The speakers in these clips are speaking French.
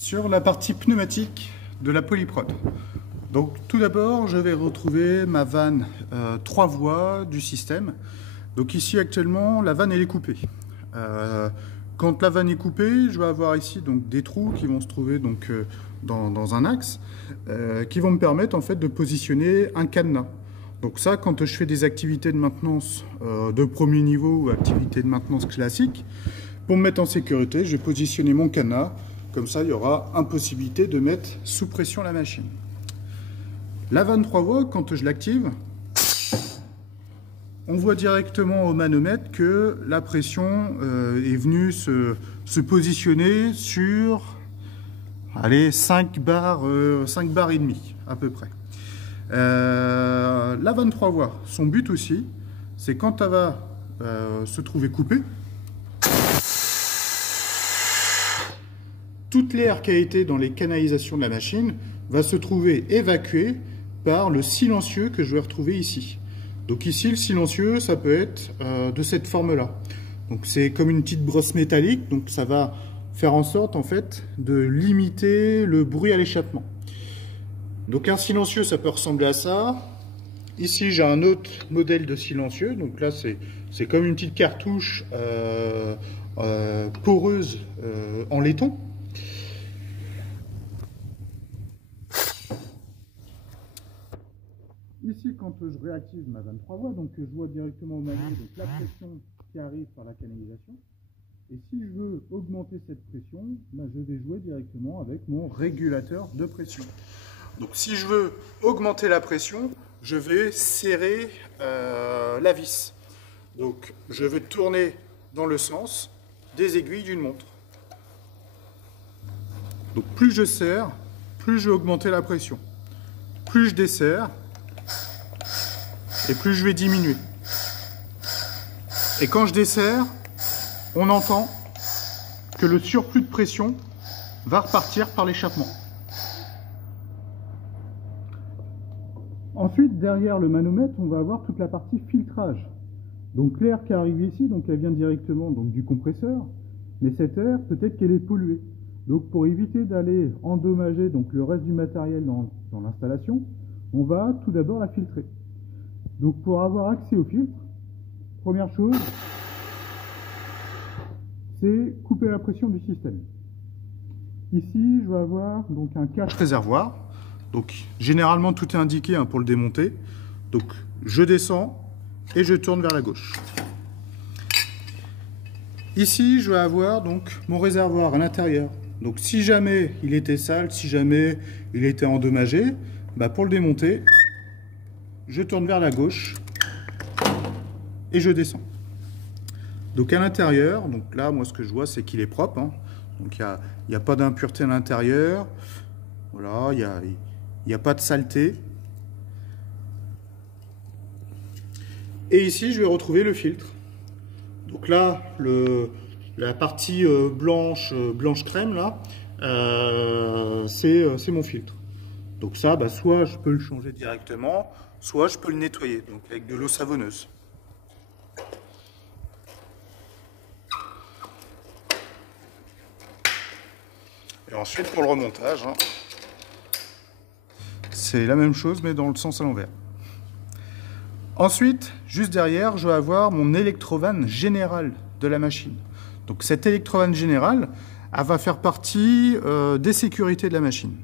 Sur la partie pneumatique de la Polyprod. Donc tout d'abord, je vais retrouver ma vanne 3 voies du système. Donc ici actuellement, la vanne elle est coupée. Quand la vanne est coupée, je vais avoir ici donc des trous qui vont se trouver donc dans un axe, qui vont me permettre en fait de positionner un cadenas. Donc ça, quand je fais des activités de maintenance de premier niveau ou activités de maintenance classique, pour me mettre en sécurité, je vais positionner mon cadenas. Comme ça, il y aura impossibilité de mettre sous pression la machine. La vanne 3 voies, quand je l'active, on voit directement au manomètre que la pression est venue se positionner sur 5 bars et demi à peu près. La vanne 3 voies, son but aussi, c'est quand elle va se trouver coupée, toute l'air qui a été dans les canalisations de la machine va se trouver évacuée par le silencieux que je vais retrouver ici. Donc ici, le silencieux, ça peut être de cette forme-là. Donc c'est comme une petite brosse métallique, donc ça va faire en sorte en fait de limiter le bruit à l'échappement. Donc un silencieux, ça peut ressembler à ça. Ici, j'ai un autre modèle de silencieux. Donc là, c'est comme une petite cartouche poreuse en laiton. Ici, quand je réactive ma vanne 3 voies, donc je vois directement au manuel donc la pression qui arrive par la canalisation. Et si je veux augmenter cette pression, je vais jouer directement avec mon régulateur de pression. Donc si je veux augmenter la pression, je vais serrer la vis. Donc je vais tourner dans le sens des aiguilles d'une montre. Donc plus je serre, plus je vais augmenter la pression. Plus je desserre, et plus je vais diminuer. Et quand je desserre, on entend que le surplus de pression va repartir par l'échappement. Ensuite, derrière le manomètre, on va avoir toute la partie filtrage. Donc l'air qui arrive ici, donc elle vient directement donc, du compresseur, mais cet air, peut-être qu'elle est polluée. Donc pour éviter d'aller endommager donc, le reste du matériel dans l'installation, on va tout d'abord la filtrer. Donc pour avoir accès au filtre, première chose, c'est couper la pression du système. Ici, je vais avoir donc un cache réservoir. Donc généralement tout est indiqué pour le démonter. Donc je descends et je tourne vers la gauche. Ici, je vais avoir donc mon réservoir à l'intérieur. Donc si jamais il était sale, si jamais il était endommagé, pour le démonter, je tourne vers la gauche et je descends. Donc à l'intérieur, donc là, moi ce que je vois, c'est qu'il est propre. Donc il n'y a pas d'impureté à l'intérieur. Voilà, il n'y a pas de saleté. Et ici, je vais retrouver le filtre. Donc là, la partie blanche crème, là, c'est mon filtre. Donc ça, soit je peux le changer directement, soit je peux le nettoyer, donc avec de l'eau savonneuse. Et ensuite, pour le remontage, c'est la même chose, mais dans le sens à l'envers. Ensuite, juste derrière, je vais avoir mon électrovanne générale de la machine. Donc cette électrovanne générale, elle va faire partie des sécurités de la machine.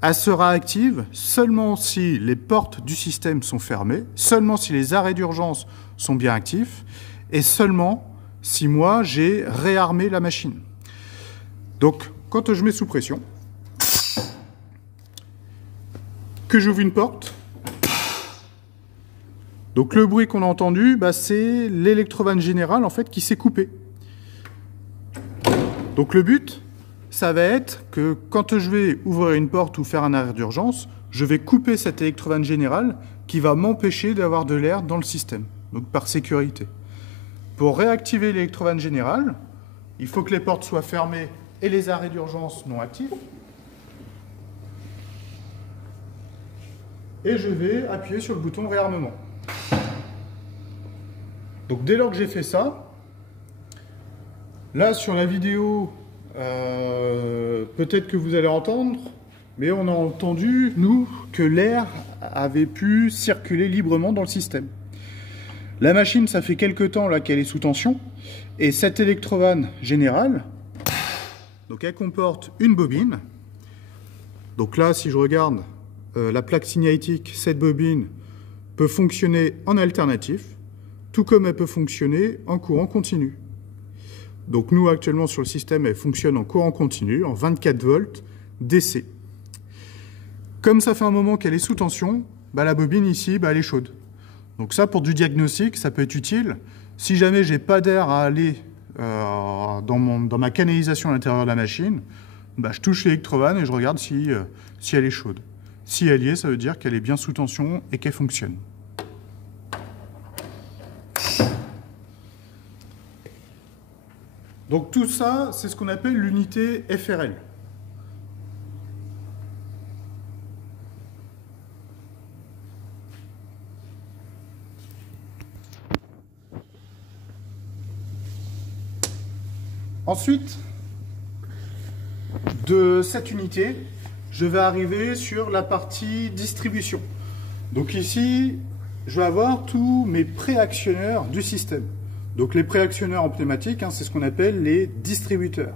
Elle sera active seulement si les portes du système sont fermées, seulement si les arrêts d'urgence sont bien actifs, et seulement si moi j'ai réarmé la machine. Donc quand je mets sous pression, que j'ouvre une porte, donc le bruit qu'on a entendu, c'est l'électrovanne générale en fait qui s'est coupée. Donc le but, ça va être que quand je vais ouvrir une porte ou faire un arrêt d'urgence, je vais couper cette électrovanne générale qui va m'empêcher d'avoir de l'air dans le système, donc par sécurité. Pour réactiver l'électrovanne générale, il faut que les portes soient fermées et les arrêts d'urgence non actifs. Et je vais appuyer sur le bouton réarmement. Donc dès lors que j'ai fait ça, là sur la vidéo peut-être que vous allez entendre, mais on a entendu, nous, que l'air avait pu circuler librement dans le système. La machine, ça fait quelques temps là qu'elle est sous tension, et cette électrovanne générale, donc elle comporte une bobine. Donc là, si je regarde la plaque signalétique, cette bobine peut fonctionner en alternatif, tout comme elle peut fonctionner en courant continu. Donc nous, actuellement, sur le système, elle fonctionne en courant continu, en 24 volts DC. Comme ça fait un moment qu'elle est sous tension, la bobine ici, elle est chaude. Donc ça, pour du diagnostic, ça peut être utile. Si jamais j'ai pas d'air à aller dans ma canalisation à l'intérieur de la machine, je touche l'électrovanne et je regarde si elle est chaude. Si elle y est, ça veut dire qu'elle est bien sous tension et qu'elle fonctionne. Donc tout ça, c'est ce qu'on appelle l'unité FRL. Ensuite de cette unité, je vais arriver sur la partie distribution. Donc ici, je vais avoir tous mes préactionneurs du système. Donc les préactionneurs en pneumatique, c'est ce qu'on appelle les distributeurs.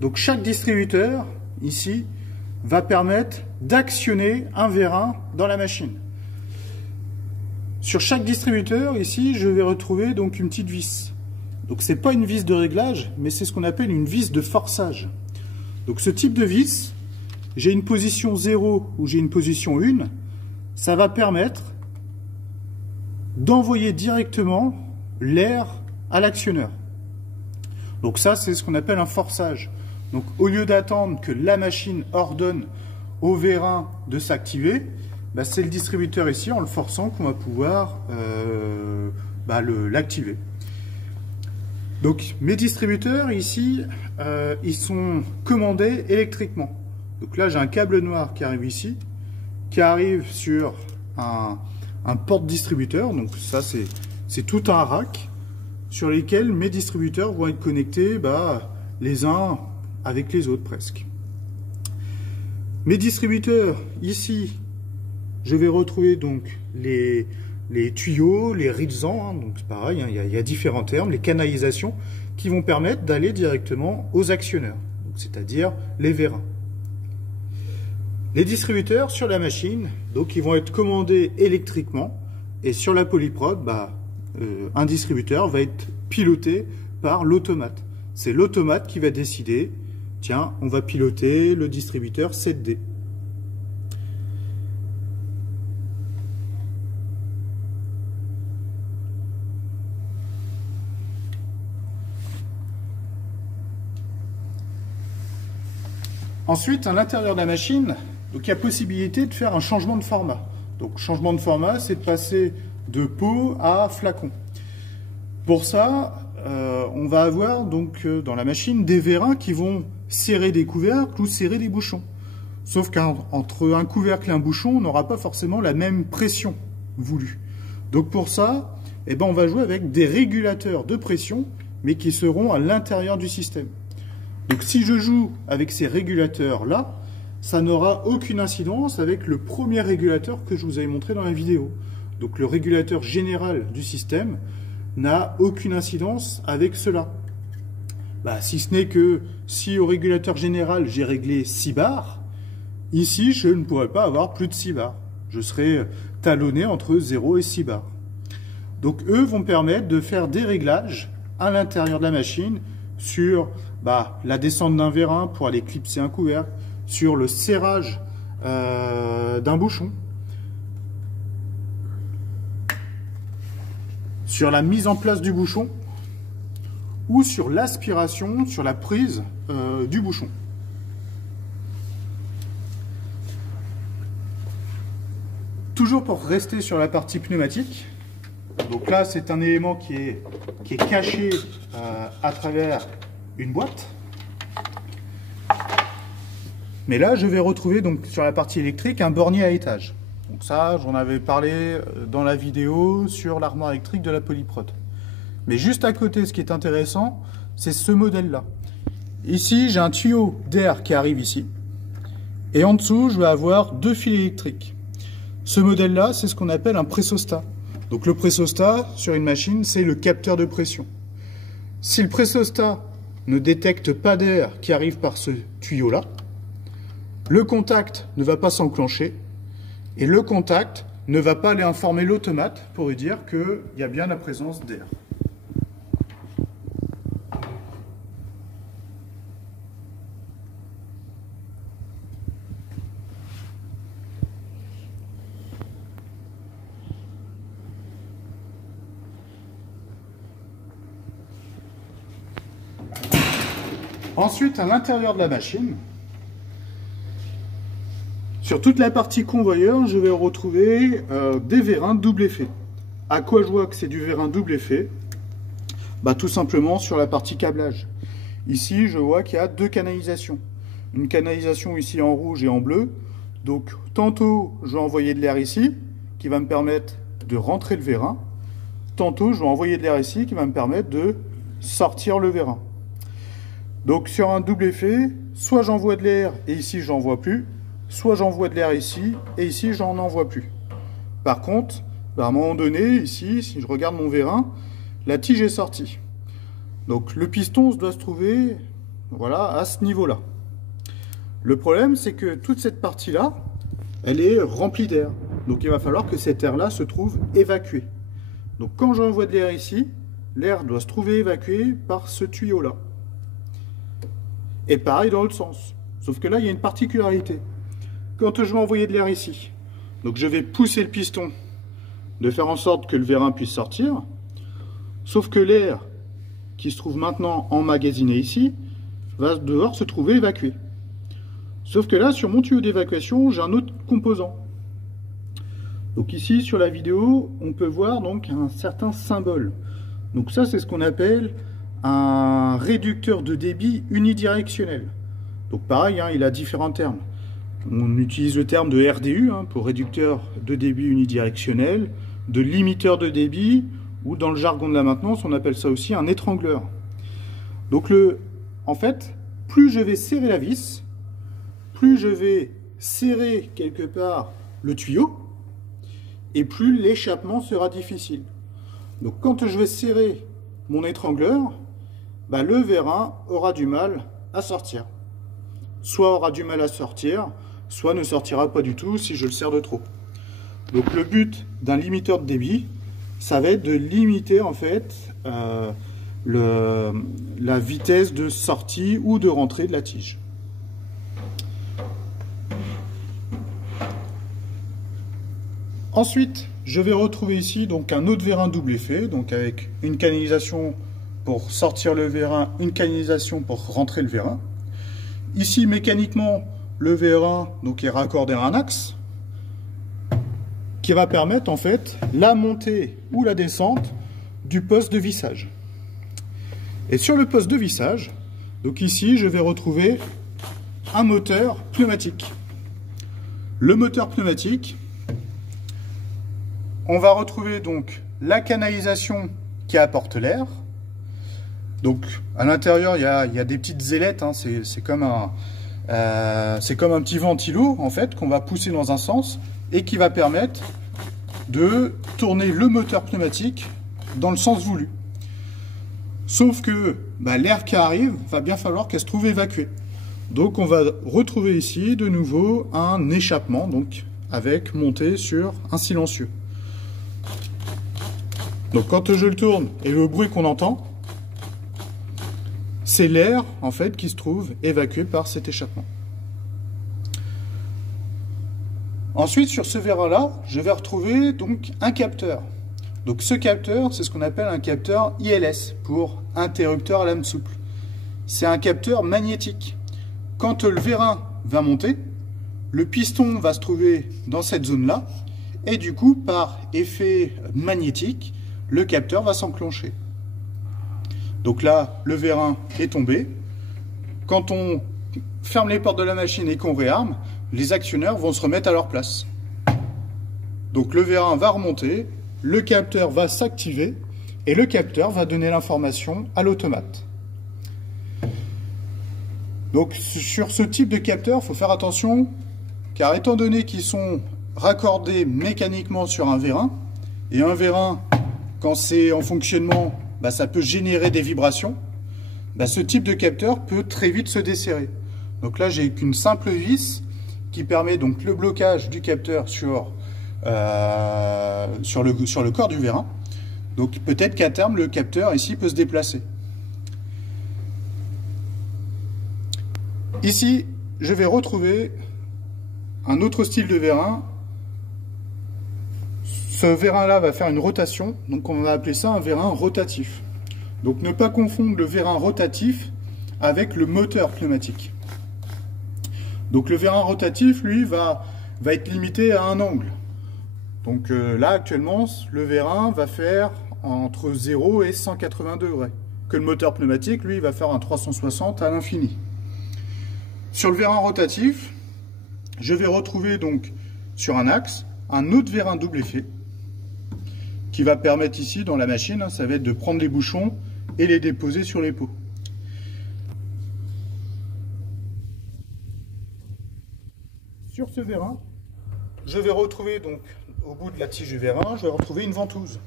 Donc chaque distributeur, ici, va permettre d'actionner un vérin dans la machine. Sur chaque distributeur, ici, je vais retrouver donc une petite vis. Donc ce n'est pas une vis de réglage, mais c'est ce qu'on appelle une vis de forçage. Donc ce type de vis, j'ai une position 0 ou j'ai une position 1, ça va permettre d'envoyer directement l'air à l'actionneur. Donc ça, c'est ce qu'on appelle un forçage. Donc au lieu d'attendre que la machine ordonne au vérin de s'activer, c'est le distributeur ici, en le forçant, qu'on va pouvoir l'activer. Donc mes distributeurs ici, ils sont commandés électriquement. Donc là, j'ai un câble noir qui arrive ici, qui arrive sur un porte-distributeur. Donc ça, c'est tout un rack sur lesquels mes distributeurs vont être connectés les uns avec les autres presque. Mes distributeurs, ici, je vais retrouver donc les tuyaux, les ritzans, donc c'est pareil, il y a différents termes, les canalisations qui vont permettre d'aller directement aux actionneurs, c'est-à-dire les vérins. Les distributeurs sur la machine, donc ils vont être commandés électriquement, et sur la polyprod, un distributeur va être piloté par l'automate. C'est l'automate qui va décider, tiens, on va piloter le distributeur 7D. Ensuite, à l'intérieur de la machine, donc il y a possibilité de faire un changement de format. Donc changement de format, c'est de passer de pot à flacon. Pour ça, on va avoir donc dans la machine des vérins qui vont serrer des couvercles ou serrer des bouchons. Sauf qu'entre un couvercle et un bouchon, on n'aura pas forcément la même pression voulue. Donc pour ça, on va jouer avec des régulateurs de pression, mais qui seront à l'intérieur du système. Donc si je joue avec ces régulateurs-là, ça n'aura aucune incidence avec le premier régulateur que je vous avais montré dans la vidéo. Donc le régulateur général du système n'a aucune incidence avec cela. Si ce n'est que si au régulateur général j'ai réglé 6 bars, ici je ne pourrais pas avoir plus de 6 bars. Je serai talonné entre 0 et 6 bars. Donc eux vont permettre de faire des réglages à l'intérieur de la machine sur la descente d'un vérin pour aller clipser un couvercle, sur le serrage d'un bouchon, sur la mise en place du bouchon ou sur l'aspiration, sur la prise du bouchon. Toujours pour rester sur la partie pneumatique, donc là c'est un élément qui est caché à travers une boîte. Mais là, je vais retrouver donc sur la partie électrique un bornier à étage. Donc ça, j'en avais parlé dans la vidéo sur l'armoire électrique de la Polyprod. Mais juste à côté, ce qui est intéressant, c'est ce modèle-là. Ici, j'ai un tuyau d'air qui arrive ici. Et en dessous, je vais avoir 2 fils électriques. Ce modèle-là, c'est ce qu'on appelle un pressostat. Donc le pressostat, sur une machine, c'est le capteur de pression. Si le pressostat ne détecte pas d'air qui arrive par ce tuyau-là, le contact ne va pas s'enclencher et le contact ne va pas aller informer l'automate pour lui dire qu'il y a bien la présence d'air. Ensuite, à l'intérieur de la machine, sur toute la partie convoyeur, je vais retrouver des vérins double effet. À quoi je vois que c'est du vérin double effet? Tout simplement sur la partie câblage. Ici, je vois qu'il y a 2 canalisations. Une canalisation ici en rouge et en bleu. Donc, tantôt, je vais envoyer de l'air ici, qui va me permettre de rentrer le vérin. Tantôt, je vais envoyer de l'air ici, qui va me permettre de sortir le vérin. Donc sur un double effet, soit j'envoie de l'air et ici j'en vois plus, soit j'envoie de l'air ici et ici j'en envoie plus. Par contre, à un moment donné, ici, si je regarde mon vérin, la tige est sortie. Donc le piston doit se trouver voilà, à ce niveau-là. Le problème, c'est que toute cette partie-là, elle est remplie d'air. Donc il va falloir que cet air-là se trouve évacué. Donc quand j'envoie de l'air ici, l'air doit se trouver évacué par ce tuyau-là. Et pareil dans l'autre sens. Sauf que là, il y a une particularité. Quand je vais envoyer de l'air ici, donc je vais pousser le piston de faire en sorte que le vérin puisse sortir. Sauf que l'air qui se trouve maintenant emmagasiné ici va devoir se trouver évacué. Sauf que là, sur mon tuyau d'évacuation, j'ai un autre composant. Donc ici, sur la vidéo, on peut voir donc un certain symbole. Donc ça, c'est ce qu'on appelle un réducteur de débit unidirectionnel. Donc pareil, il a différents termes. On utilise le terme de RDU pour réducteur de débit unidirectionnel, de limiteur de débit, ou dans le jargon de la maintenance, on appelle ça aussi un étrangleur. Donc en fait, plus je vais serrer la vis, plus je vais serrer quelque part le tuyau, et plus l'échappement sera difficile. Donc quand je vais serrer mon étrangleur, le vérin aura du mal à sortir. Soit aura du mal à sortir, soit ne sortira pas du tout si je le serre de trop. Donc le but d'un limiteur de débit, ça va être de limiter en fait la vitesse de sortie ou de rentrée de la tige. Ensuite, je vais retrouver ici donc un autre vérin double effet, donc avec une canalisation pour sortir le vérin, une canalisation pour rentrer le vérin. Ici, mécaniquement, le vérin donc, est raccordé à un axe qui va permettre en fait la montée ou la descente du poste de vissage. Et sur le poste de vissage, donc ici, je vais retrouver un moteur pneumatique. Le moteur pneumatique, on va retrouver donc la canalisation qui apporte l'air. Donc à l'intérieur, il y a des petites ailettes, c'est comme un petit ventilo en fait qu'on va pousser dans un sens et qui va permettre de tourner le moteur pneumatique dans le sens voulu. Sauf que l'air qui arrive, va bien falloir qu'elle se trouve évacuée. Donc on va retrouver ici de nouveau un échappement, donc avec montée sur un silencieux. Donc quand je le tourne et le bruit qu'on entend, c'est l'air en fait qui se trouve évacué par cet échappement. Ensuite, sur ce vérin-là, je vais retrouver donc un capteur. Donc ce capteur, c'est ce qu'on appelle un capteur ILS, pour interrupteur à lame souple. C'est un capteur magnétique. Quand le vérin va monter, le piston va se trouver dans cette zone-là, et du coup, par effet magnétique, le capteur va s'enclencher. Donc là, le vérin est tombé. Quand on ferme les portes de la machine et qu'on réarme, les actionneurs vont se remettre à leur place. Donc le vérin va remonter, le capteur va s'activer et le capteur va donner l'information à l'automate. Donc sur ce type de capteur, il faut faire attention, car étant donné qu'ils sont raccordés mécaniquement sur un vérin, et un vérin, quand c'est en fonctionnement, ça peut générer des vibrations, ce type de capteur peut très vite se desserrer. Donc là, j'ai qu'une simple vis qui permet donc le blocage du capteur sur le corps du vérin. Donc peut-être qu'à terme, le capteur ici peut se déplacer. Ici, je vais retrouver un autre style de vérin. Ce vérin-là va faire une rotation, donc on va appeler ça un vérin rotatif. Donc ne pas confondre le vérin rotatif avec le moteur pneumatique. Donc le vérin rotatif, lui, va être limité à un angle. Donc là, actuellement, le vérin va faire entre 0 et 180 degrés. Que le moteur pneumatique, lui, va faire un 360 à l'infini. Sur le vérin rotatif, je vais retrouver donc sur un axe un autre vérin double effet qui va permettre ici dans la machine, ça va être de prendre les bouchons et les déposer sur les pots. Sur ce vérin, je vais retrouver donc au bout de la tige du vérin, je vais retrouver une ventouse.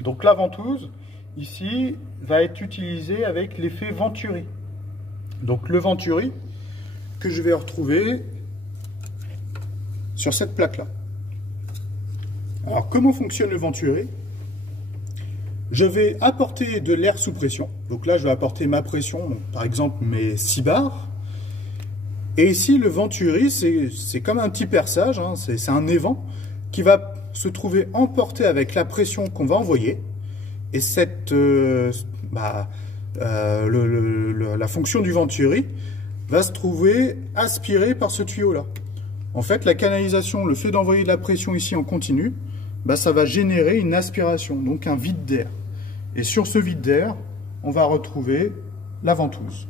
Donc la ventouse ici va être utilisée avec l'effet Venturi. Donc le Venturi que je vais retrouver sur cette plaque là. Alors comment fonctionne le Venturi? Je vais apporter de l'air sous pression. Donc là je vais apporter ma pression, par exemple mes 6 bars. Et ici le Venturi c'est comme un petit perçage, hein, c'est un évent qui va se trouver emporté avec la pression qu'on va envoyer. Et la fonction du Venturi va se trouver aspirée par ce tuyau-là. En fait, la canalisation, le fait d'envoyer de la pression ici en continu, ça va générer une aspiration, donc un vide d'air. Et sur ce vide d'air, on va retrouver la ventouse.